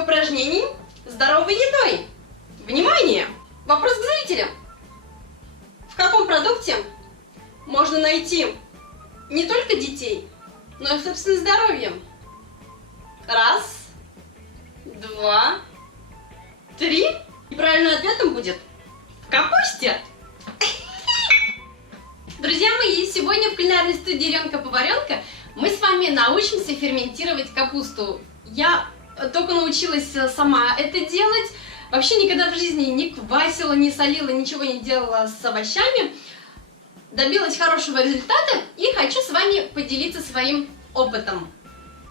серия упражнений здоровой едой. Внимание! Вопрос к зрителям. В каком продукте можно найти не только детей, но и собственное здоровье? Раз, два, три. И правильным ответом будет в капусте. Друзья мои, сегодня в кулинарной студии Ренка-поваренка мы с вами научимся ферментировать капусту. Я только научилась сама это делать. Вообще никогда в жизни не квасила, не солила, ничего не делала с овощами. Добилась хорошего результата и хочу с вами поделиться своим опытом.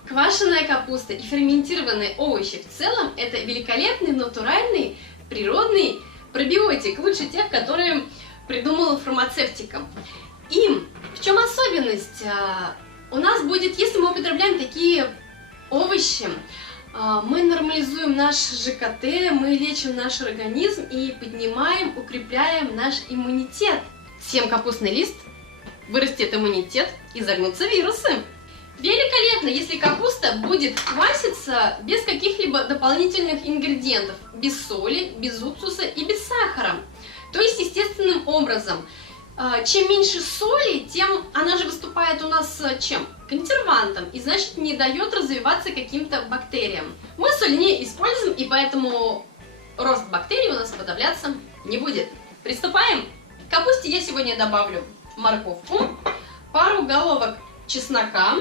Квашеная капуста и ферментированные овощи в целом это великолепный, натуральный, природный пробиотик, лучше тех, которые придумала фармацевтика. И в чем особенность? У нас будет, если мы употребляем такие овощи, мы нормализуем наш ЖКТ, мы лечим наш организм и поднимаем, укрепляем наш иммунитет. Съем капустный лист, вырастет иммунитет и загнутся вирусы. Великолепно, если капуста будет кваситься без каких-либо дополнительных ингредиентов, без соли, без уксуса и без сахара. То есть естественным образом. Чем меньше соли, тем она же выступает у нас чем? Консервантом, и значит не дает развиваться каким-то бактериям. Мы соль не используем, и поэтому рост бактерий у нас подавляться не будет. Приступаем. К капусте я сегодня добавлю морковку, пару головок чеснока,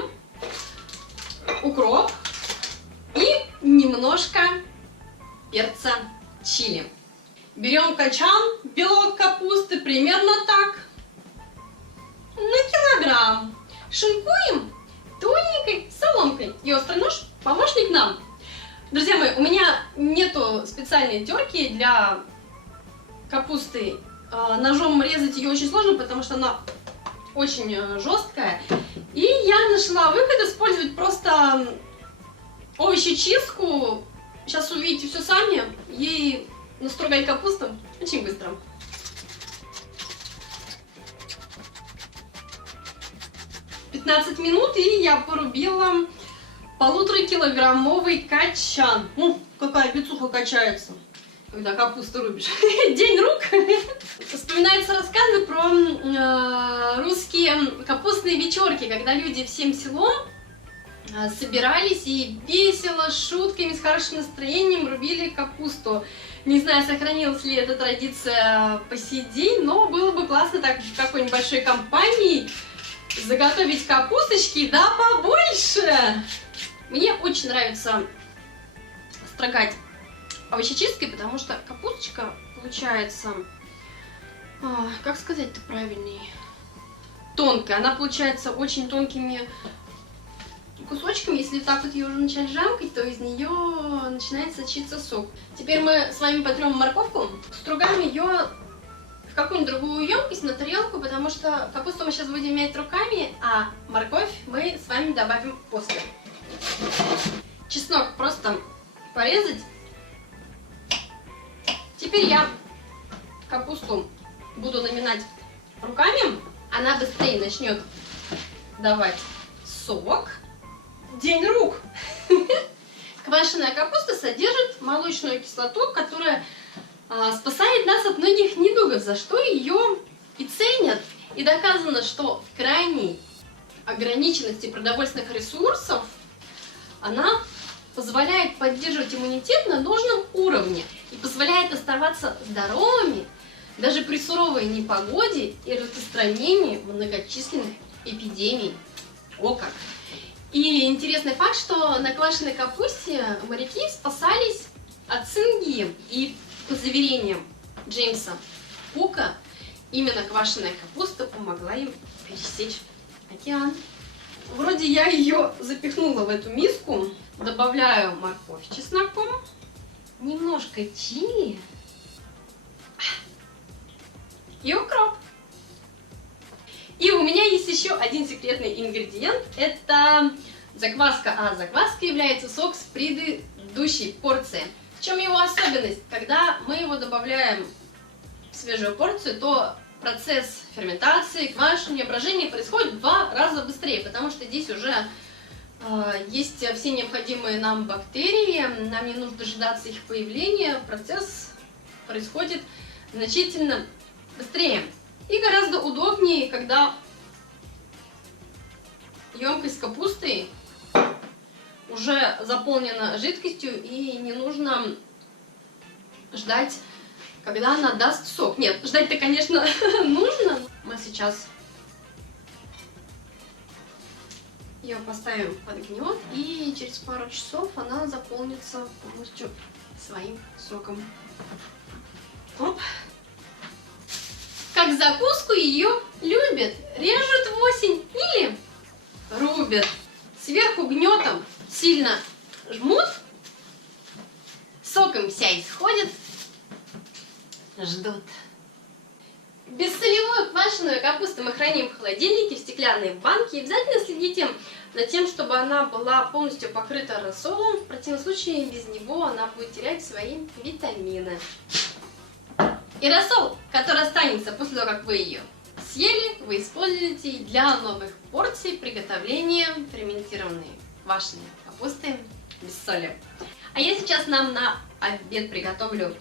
укроп и немножко перца чили. Берем качан, белок капусты примерно так, на килограмм. Шинкуем тоненькой соломкой. И острый нож помощник нам. Друзья мои, у меня нету специальной терки для капусты. Ножом резать ее очень сложно, потому что она очень жесткая. И я нашла выход использовать просто овощечистку. Сейчас увидите все сами. Ей настругать капусту очень быстро. -15 минут, и я порубила 1,5-килограммовый качан. Какая пиццуха качается, когда капусту рубишь. День рук. Вспоминаются рассказы про русские капустные вечерки, когда люди всем селом собирались и весело, с шутками, с хорошим настроением рубили капусту. Не знаю, сохранилась ли эта традиция по сей день, но было бы классно так в какой-нибудь большой компании заготовить капусточки, да побольше. Мне очень нравится строгать овощечисткой, потому что капусточка получается, как сказать-то правильнее, тонкая. Она получается очень тонкими кусочками. Если так вот ее уже начать жамкать, то из нее начинает сочиться сок. Теперь мы с вами потрем морковку, стругаем ее в какую-нибудь другую емкость, на тарелку, потому что капусту мы сейчас будем мять руками, а морковь мы с вами добавим после. Чеснок просто порезать. Теперь я капусту буду наминать руками, она быстрее начнет давать сок. День рук! Квашеная капуста содержит молочную кислоту, которая спасает нас от многих недугов, за что ее и ценят. И доказано, что в крайней ограниченности продовольственных ресурсов она позволяет поддерживать иммунитет на должном уровне и позволяет оставаться здоровыми даже при суровой непогоде и распространении многочисленных эпидемий. О как! И интересный факт, что на квашеной капусте моряки спасались от цинги. И по заверениям Джеймса Кука, именно квашеная капуста помогла им пересечь океан. Вроде я ее запихнула в эту миску. Добавляю морковь с чесноком, немножко чили и укроп. И у меня есть еще один секретный ингредиент. Это закваска. А закваска является сок с предыдущей порции. В чем его особенность? Когда мы его добавляем в свежую порцию, то процесс ферментации, квашения, брожения происходит в 2 раза быстрее, потому что здесь уже Есть все необходимые нам бактерии, нам не нужно дожидаться их появления, процесс происходит значительно быстрее и гораздо удобнее, когда емкость с капустой уже заполнена жидкостью и не нужно ждать, когда она даст сок. Нет, ждать-то, конечно, нужно. Мы сейчас ее поставим под гнет, и через пару часов она заполнится полностью своим соком. Оп. Как закуску ее любят, режут в осень или рубят. Сверху гнетом сильно жмут, соком вся исходит, ждут. Бессолевую квашеную капусту мы храним в холодильнике, в стеклянной банке. И обязательно следите за тем, чтобы она была полностью покрыта рассолом. В противном случае без него она будет терять свои витамины. И рассол, который останется после того, как вы ее съели, вы используете для новых порций приготовления ферментированной квашеной капусты без соли. А я сейчас нам на обед приготовлю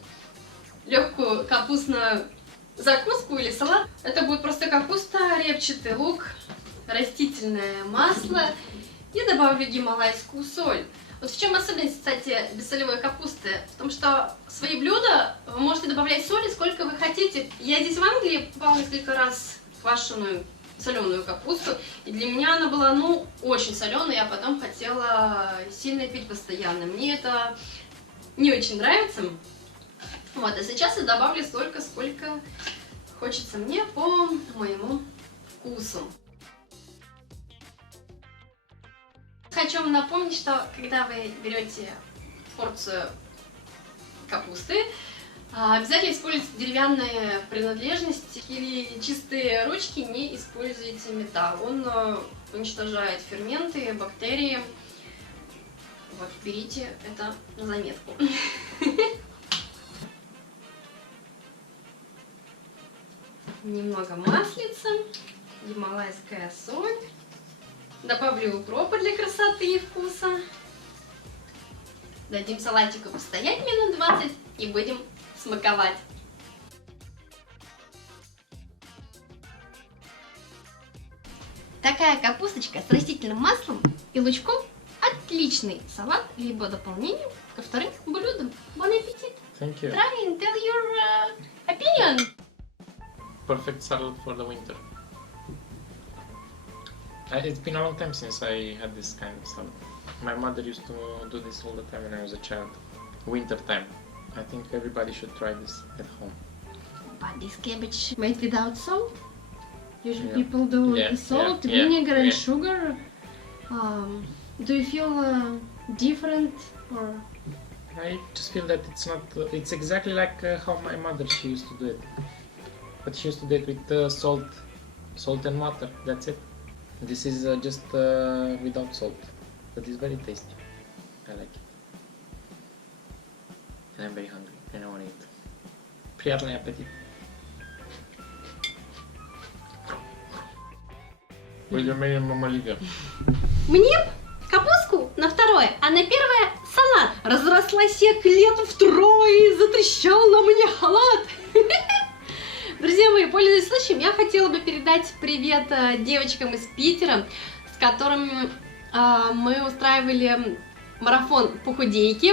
легкую капустную закуску или салат. Это будет просто капуста, репчатый лук, растительное масло и добавлю гималайскую соль. Вот в чем особенность, кстати, бессолевой капусты? В том, что в свои блюда вы можете добавлять соли сколько вы хотите. Я здесь в Англии покупала несколько раз квашеную соленую капусту, и для меня она была, очень соленая, я потом хотела сильно пить постоянно. Мне это не очень нравится. Вот, а сейчас я добавлю столько, сколько хочется мне по моему вкусу. Хочу вам напомнить, что когда вы берете порцию капусты, обязательно используйте деревянные принадлежности или чистые ручки, не используйте металл. Он уничтожает ферменты, бактерии. Вот, берите это на заметку. Немного маслица, гималайская соль. Добавлю укропа для красоты и вкуса. Дадим салатику постоять минут 20 и будем смаковать. Такая капусточка с растительным маслом и лучком – отличный салат, либо дополнение ко вторым блюдам. Bon appetit! Thank you. Try and tell your opinion. Perfect salad for the winter. It's been a long time since I had this kind of salad. My mother used to do this all the time when I was a child. Winter time. I think everybody should try this at home. But this cabbage made without salt? Usually Yeah. people do Yeah, salt, yeah, vinegar and yeah. sugar. Do you feel different or? I just feel that it's not. It's exactly like how my mother she used to do it. But she used to do it with salt and water. That's it. This is just without salt. But it's very tasty. I like it. And I'm very hungry and I want to eat. Приятный аппетит. Пельмени Мама Лига. Мне капустку на второе, а на первое салат. Разрослась я к лету втрое и затрещал на мне халат. Друзья мои, пользуясь случаем, я хотела бы передать привет девочкам из Питера, с которыми мы устраивали марафон похудейки,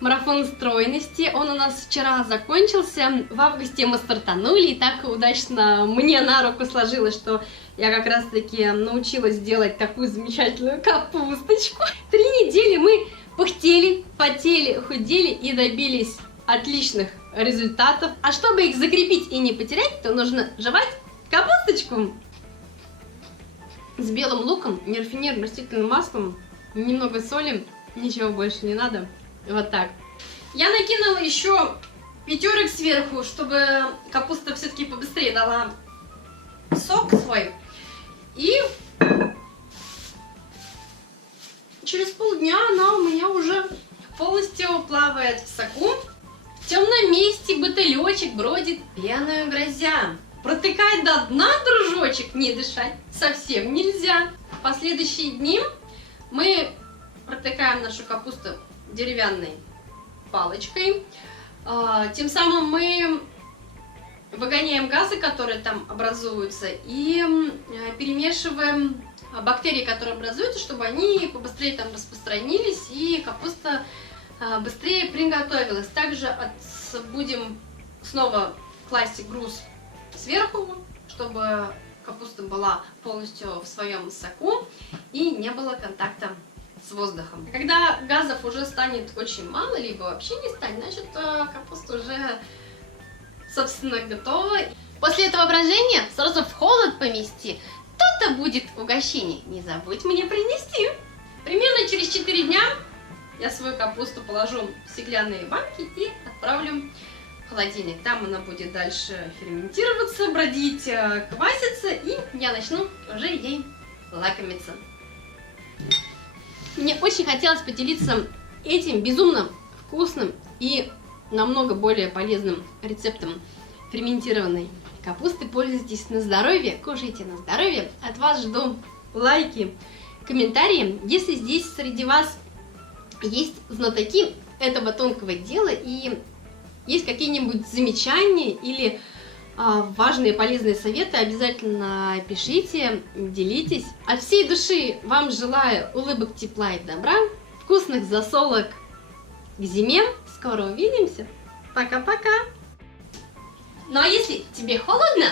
марафон стройности. Он у нас вчера закончился, в августе мы стартанули, и так удачно мне на руку сложилось, что я как раз таки научилась делать такую замечательную капусточку. 3 недели мы пыхтели, потели, худели и добились отличных результатов. А чтобы их закрепить и не потерять, то нужно жевать капусточку с белым луком, нерафинированным растительным маслом, немного соли, ничего больше не надо. Вот так. Я накинула еще 5 сверху, чтобы капуста все-таки побыстрее дала сок свой. И через полдня она у меня уже полностью плавает в соку. В темном месте бутылечек бродит пеною грозя. Протыкать до дна, дружочек, не дышать совсем нельзя. В последующие дни Мы протыкаем нашу капусту деревянной палочкой. Тем самым мы выгоняем газы, которые там образуются, и перемешиваем бактерии, которые образуются, чтобы они побыстрее там распространились и капуста быстрее приготовилась. Также будем снова класть груз сверху, чтобы капуста была полностью в своем соку и не было контакта с воздухом. Когда газов уже станет очень мало, либо вообще не станет, значит капуста уже, собственно, готова. После этого брожения сразу в холод помести. То-то будет угощение. Не забудь мне принести. Примерно через 4 дня я свою капусту положу в стеклянные банки и отправлю в холодильник. Там она будет дальше ферментироваться, бродить, кваситься, и я начну уже ей лакомиться. Мне очень хотелось поделиться этим безумно вкусным и намного более полезным рецептом ферментированной капусты. Пользуйтесь на здоровье, кушайте на здоровье. От вас жду лайки, комментарии. Если здесь среди вас есть знатоки этого тонкого дела и есть какие-нибудь замечания или важные полезные советы, обязательно пишите, делитесь. От всей души вам желаю улыбок, тепла и добра, вкусных засолок к зиме. Скоро увидимся. Пока-пока. Ну а если тебе холодно,